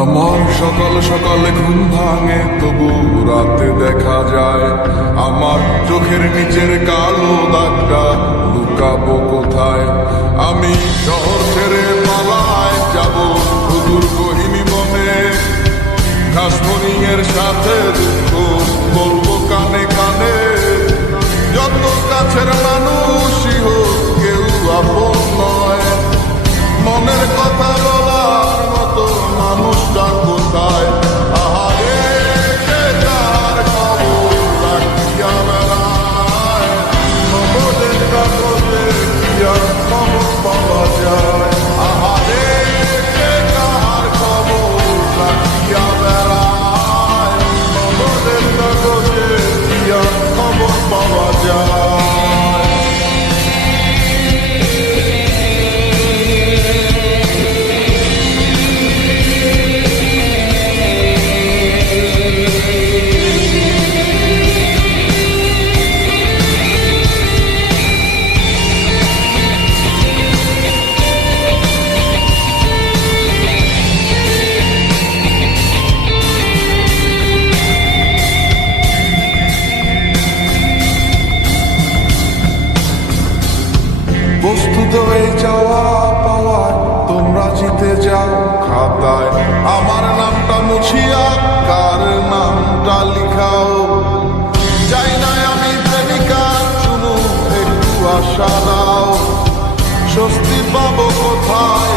আমার সকাল সকালে ঘুম ভাঙে, তবু রাতে দেখা যায় আমার চোখের নিচের কালো দাগটা লুকাবো কোথায়। আমি শহর ছেড়ে পালায় যাব সুদূর গহীন বনে, ঘাসফড়িংয়ের সাথে দুঃখ বলবো কানে কানে। যত কাছের মানুষই হোক কেউ আপন নয়, মনের কথা বলার মতো মানুষটা কোথায়? আহারে সে তার খবর রাখিয়া বেড়ায়, খবরের কাগজে কি আর খবর পাওয়া যায়? আহারে সে তার খবর রাখিয়া বেড়ায়, খবরের কাগজে কি আর খবর পাওয়া যায়? বস্তুত এই যাওয়া পাওয়ায় তোমরা জিতে যাও খাতায়, আমার নামটা মুছিয়া কার নামটা লিখাও। যাই না আমি প্রেমিকা চুমু, একটু আশা দাও, স্বস্তি পাবো কোথায়